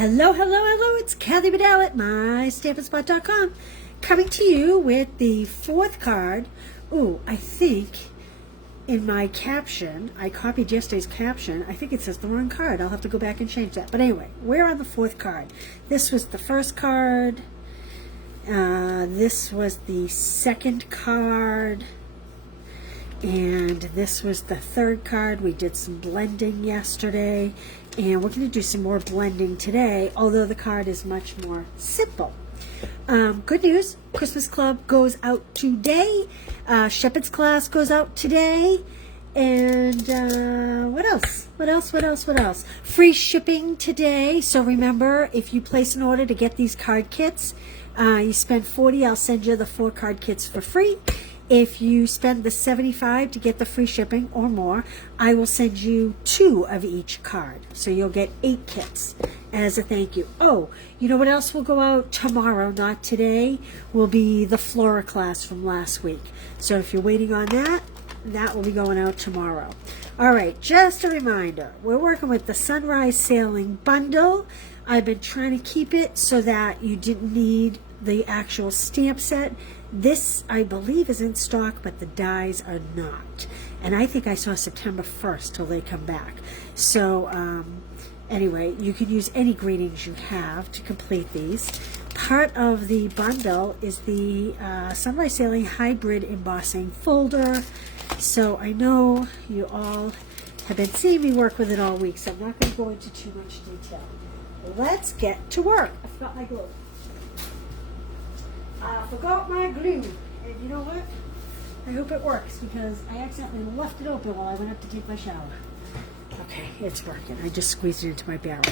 Hello, hello, hello. It's Kathy Bedell at mystampinspot.com coming to you with the fourth card. Ooh, I think in my caption, I copied yesterday's caption. I think it says the wrong card. I'll have to go back and change that. But anyway, we're on the fourth card. This was the first card. This was the second card. And this was the third card. We did some blending yesterday, and we're going to do some more blending today, although the card is much more simple. Good news, Christmas Club goes out today. Shepherd's Class goes out today. And what else? What else? Free shipping today. So remember, if you place an order to get these card kits, you spend $40, I'll send you the 4 card kits for free. If you spend the $75 to get the free shipping or more, I will send you 2 of each card. So you'll get 8 kits as a thank you. Oh, you know what else will go out tomorrow, not today, will be the Flora class from last week. So if you're waiting on that, that will be going out tomorrow. All right, just a reminder, we're working with the Sunrise Sailing Bundle. I've been trying to keep it so that you didn't need the actual stamp set. This, I believe, is in stock, but the dies are not. And I think I saw September 1st till they come back. So, anyway, you can use any greetings you have to complete these. Part of the bundle is the Sunrise Sailing Hybrid Embossing Folder. So I know you all have been seeing me work with it all week, so I'm not going to go into too much detail. Let's get to work. I forgot my glue. I forgot my glue. And you know what? I hope it works because I accidentally left it open while I went up to take my shower. Okay, it's working. I just squeezed it into my barrel.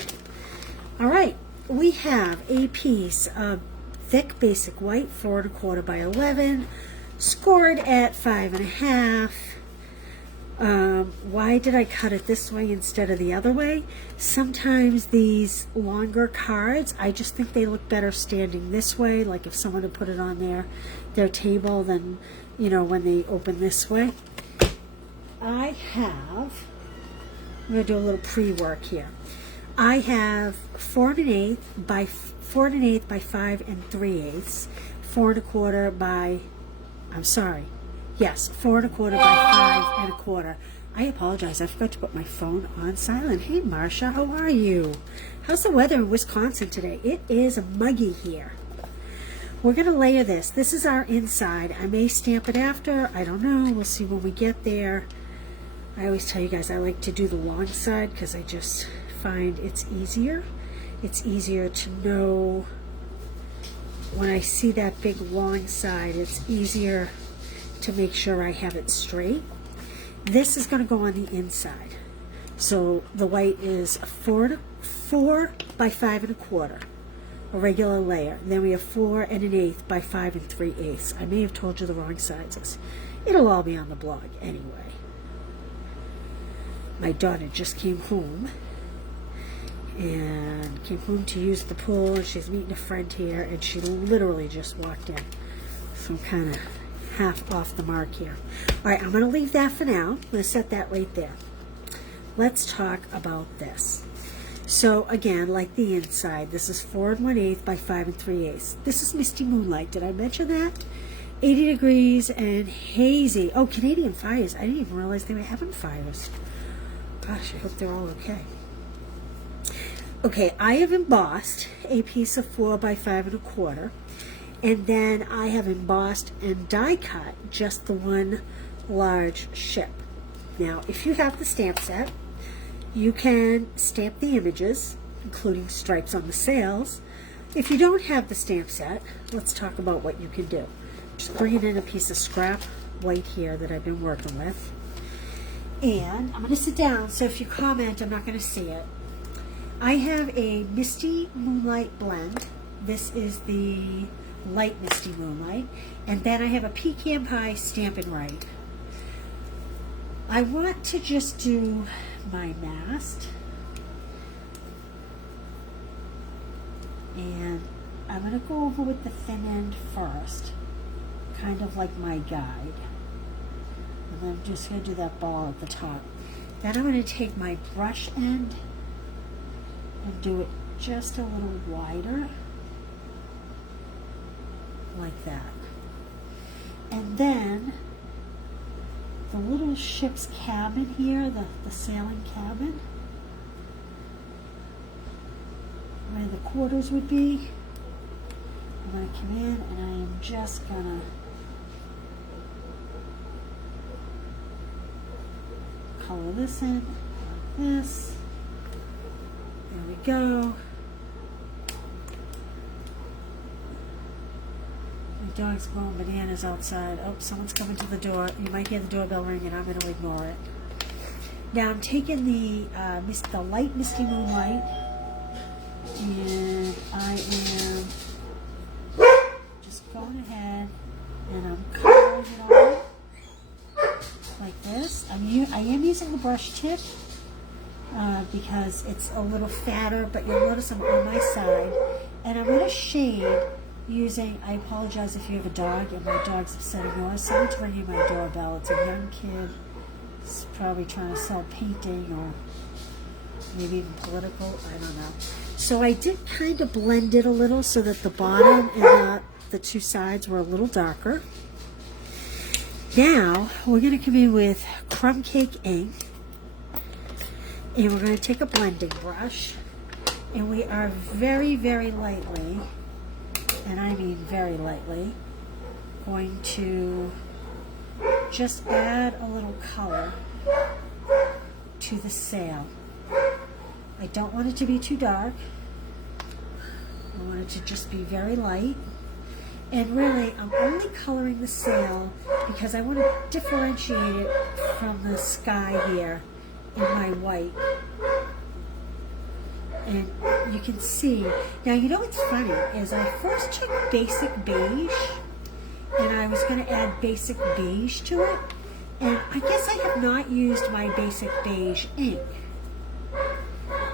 All right, we have a piece of thick basic white, 4 1/4 by 11, scored at 5 1/2. Why did I cut it this way instead of the other way? Sometimes these longer cards, I just think they look better standing this way, like if someone had put it on their table, then, you know, when they open this way. I'm going to do a little pre-work here. I have 4 1/8 by 4 1/8 by 5 3/8, 4 1/4 by, I'm sorry, yes, 4 1/4 by 5 1/4. I apologize. I forgot to put my phone on silent. Hey, Marcia, how are you? How's the weather in Wisconsin today? It is muggy here. We're going to layer this. This is our inside. I may stamp it after. I don't know. We'll see when we get there. I always tell you guys I like to do the long side because I just find it's easier. It's easier to know when I see that big long side. It's easier to make sure I have it straight. This is going to go on the inside. So the white is 4 by 5 1/4, a regular layer. And then we have 4 1/8 by 5 3/8. I may have told you the wrong sizes. It'll all be on the blog anyway. My daughter just came home to use the pool, and she's meeting a friend here, and she literally just walked in. So I'm kind of half off the mark here. All right, I'm going to leave that for now. I'm going to set that right there. Let's talk about this. So again, like the inside, this is 4 1/8 by 5 3/8. This is Misty Moonlight. Did I mention that? 80 degrees and hazy. Oh, Canadian fires. I didn't even realize they were having fires. Gosh, I hope they're all okay. Okay, I have embossed a piece of 4 by 5 1/4. And then I have embossed and die cut just the one large ship. Now, if you have the stamp set, you can stamp the images, including stripes on the sails. If you don't have the stamp set, let's talk about what you can do. Just bringing in a piece of scrap white here that I've been working with. And I'm going to sit down, so if you comment, I'm not going to see it. I have a Misty Moonlight blend. This is the light Misty Moonlight, and then I have a Pecan Pie Stampin' Write. I want to just do my mast, and I'm going to go over with the thin end first, kind of like my guide, and then I'm just going to do that ball at the top. Then I'm going to take my brush end and do it just a little wider, like that. And then the little ship's cabin here, the sailing cabin, where the quarters would be, I'm going to come in and I am just going to color this in like this. There we go. My dog's going bananas outside. Oh, someone's coming to the door. You might hear the doorbell ring and I'm going to ignore it. Now I'm taking the light Misty Moonlight, and I am just going ahead and I'm coloring it all like this. I am using the brush tip because it's a little fatter, but you'll notice I'm on my side. And I'm going to shade using, I apologize if you have a dog and my dog's upsetting yours. Someone's ringing my doorbell. It's a young kid. He's probably trying to sell painting or maybe even political. I don't know. So I did kind of blend it a little so that the bottom and the two sides were a little darker. Now we're going to come in with Crumb Cake ink, and we're going to take a blending brush, and we are very, very lightly, and I mean very lightly, going to just add a little color to the sail. I don't want it to be too dark. I want it to just be very light. And really, I'm only coloring the sail because I want to differentiate it from the sky here in my white. And you can see, now you know what's funny is I first took basic beige and I was going to add basic beige to it. And I guess I have not used my basic beige ink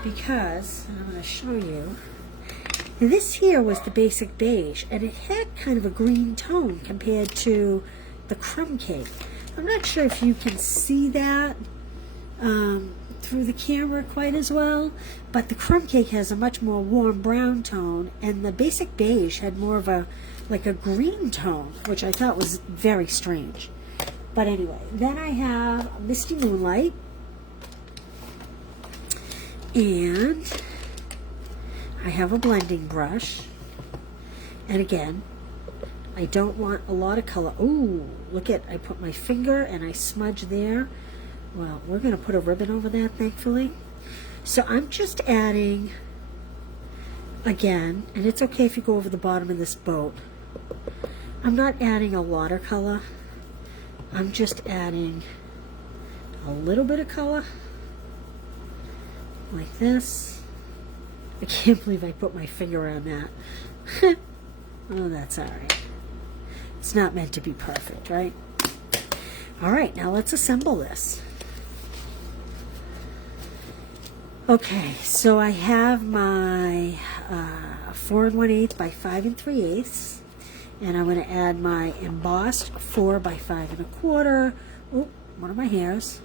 because, and I'm going to show you, this here was the basic beige, and it had kind of a green tone compared to the Crumb Cake. I'm not sure if you can see that through the camera quite as well, but the Crumb Cake has a much more warm brown tone, and the basic beige had more of a like a green tone, which I thought was very strange. But anyway, then I have Misty Moonlight, and I have a blending brush, and again, I don't want a lot of color. Ooh, look at, I put my finger and I smudge there. Well, we're going to put a ribbon over that, thankfully. So I'm just adding, again, and it's okay if you go over the bottom of this boat. I'm not adding a watercolor. I'm just adding a little bit of color, like this. I can't believe I put my finger on that. Oh, that's all right. It's not meant to be perfect, right? All right, now let's assemble this. Okay, so I have my 4 1/8 by 5 3/8, and I'm going to add my embossed 4 by 5 1/4. Oh, one of my hairs.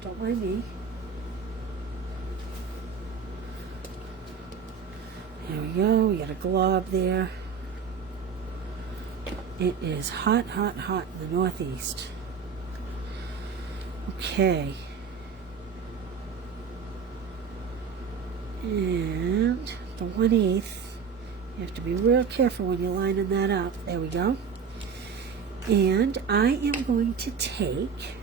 Don't mind me. There we go. We got a glob there. It is hot, hot, hot in the Northeast. Okay. And the 1/8. You have to be real careful when you're lining that up. There we go. And I am going to take,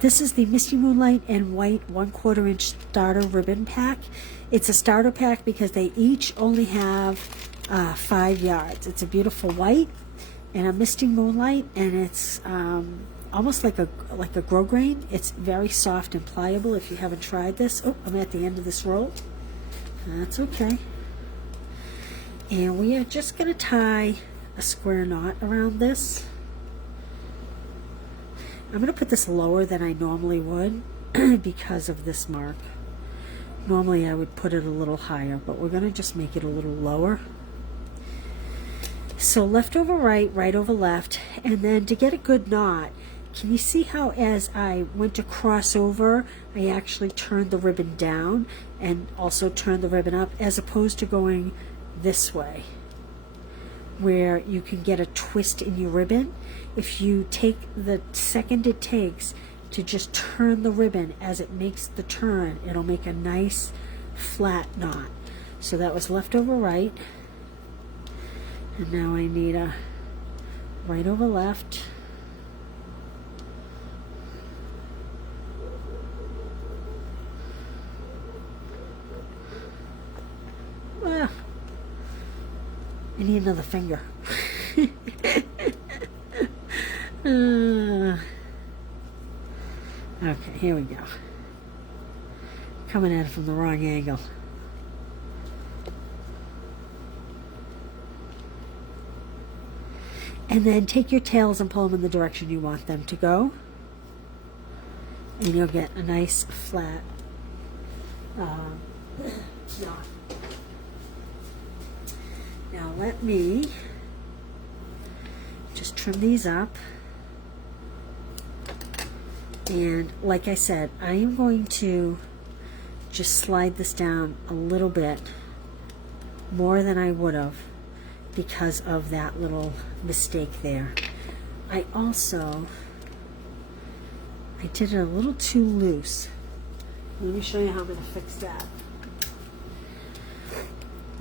this is the Misty Moonlight and White 1/4 inch starter ribbon pack. It's a starter pack because they each only have 5 yards. It's a beautiful white and a Misty Moonlight, and it's almost like a grosgrain. It's very soft and pliable if you haven't tried this. Oh, I'm at the end of this roll. That's okay. And we are just going to tie a square knot around this. I'm going to put this lower than I normally would because of this mark. Normally I would put it a little higher, but we're going to just make it a little lower. So left over right, right over left, and then to get a good knot, can you see how as I went to cross over, I actually turned the ribbon down and also turned the ribbon up, as opposed to going this way, where you can get a twist in your ribbon. If you take the second it takes to just turn the ribbon as it makes the turn, it'll make a nice flat knot. So that was left over right, and now I need a right over left. I need another finger. Okay, here we go. Coming at it from the wrong angle. And then take your tails and pull them in the direction you want them to go. And you'll get a nice flat knot. Now let me just trim these up. And like I said, I am going to just slide this down a little bit more than I would have because of that little mistake there. I did it a little too loose. Let me show you how I'm going to fix that.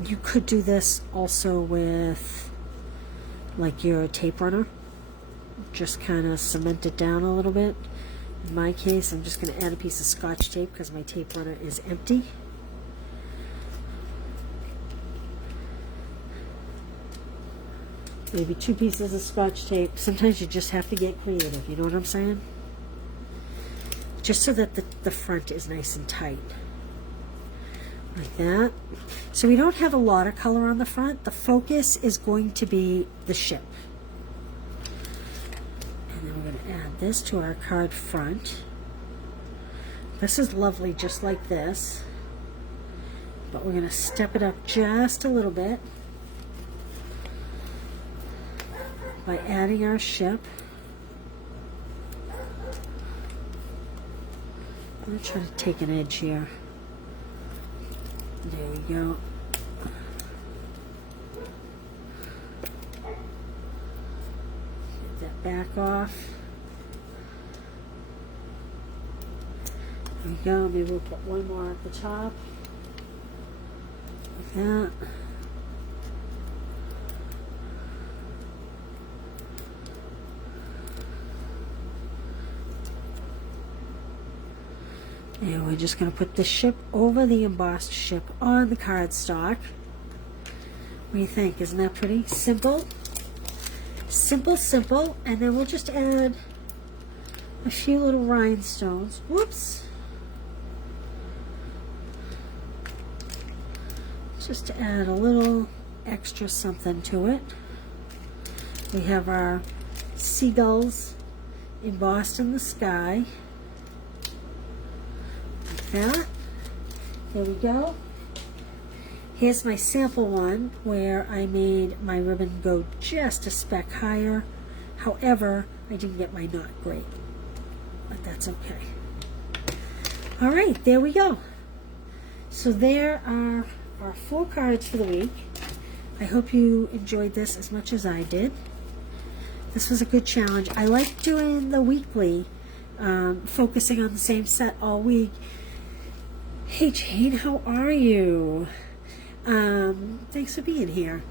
You could do this also with like your tape runner. Just kind of cement it down a little bit. In my case, I'm just going to add a piece of Scotch tape because my tape runner is empty. Maybe 2 pieces of Scotch tape. Sometimes you just have to get creative, you know what I'm saying? Just so that the front is nice and tight. Like that. So we don't have a lot of color on the front. The focus is going to be the ship. And then we're going to add this to our card front. This is lovely just like this. But we're going to step it up just a little bit by adding our ship. I'm going to try to take an edge here. There we go. Get that back off. There we go. Maybe we'll put one more at the top. Like that. And we're just going to put the ship over the embossed ship on the cardstock. What do you think? Isn't that pretty? Simple. Simple, simple. And then we'll just add a few little rhinestones. Whoops. Just to add a little extra something to it. We have our seagulls embossed in the sky. That. There we go. Here's my sample one where I made my ribbon go just a speck higher. However, I didn't get my knot great, but that's okay. All right, there we go. So there are our 4 cards for the week. I hope you enjoyed this as much as I did. This was a good challenge. I like doing the weekly, focusing on the same set all week. Hey Jane, how are you? Thanks for being here.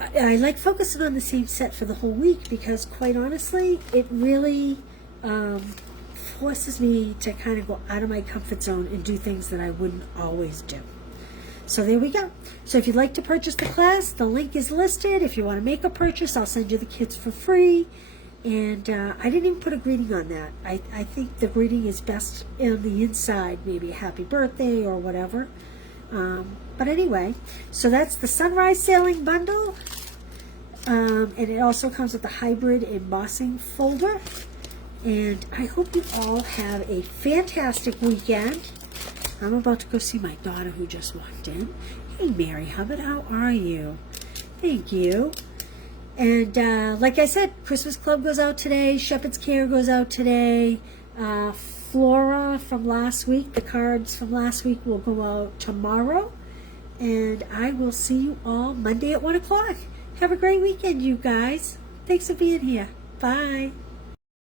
I like focusing on the same set for the whole week because quite honestly, it really forces me to kind of go out of my comfort zone and do things that I wouldn't always do. So there we go. So if you'd like to purchase the class, the link is listed. If you want to make a purchase, I'll send you the kits for free. And I didn't even put a greeting on that. I think the greeting is best on the inside, maybe a happy birthday or whatever. But anyway, so that's the Sunrise Sailing Bundle. And it also comes with the hybrid embossing folder. And I hope you all have a fantastic weekend. I'm about to go see my daughter who just walked in. Hey Mary Hubbard, how are you? Thank you. And like I said, Christmas Club goes out today. Shepherd's Care goes out today. Flora from last week, the cards from last week will go out tomorrow. And I will see you all Monday at 1 o'clock. Have a great weekend, you guys. Thanks for being here. Bye.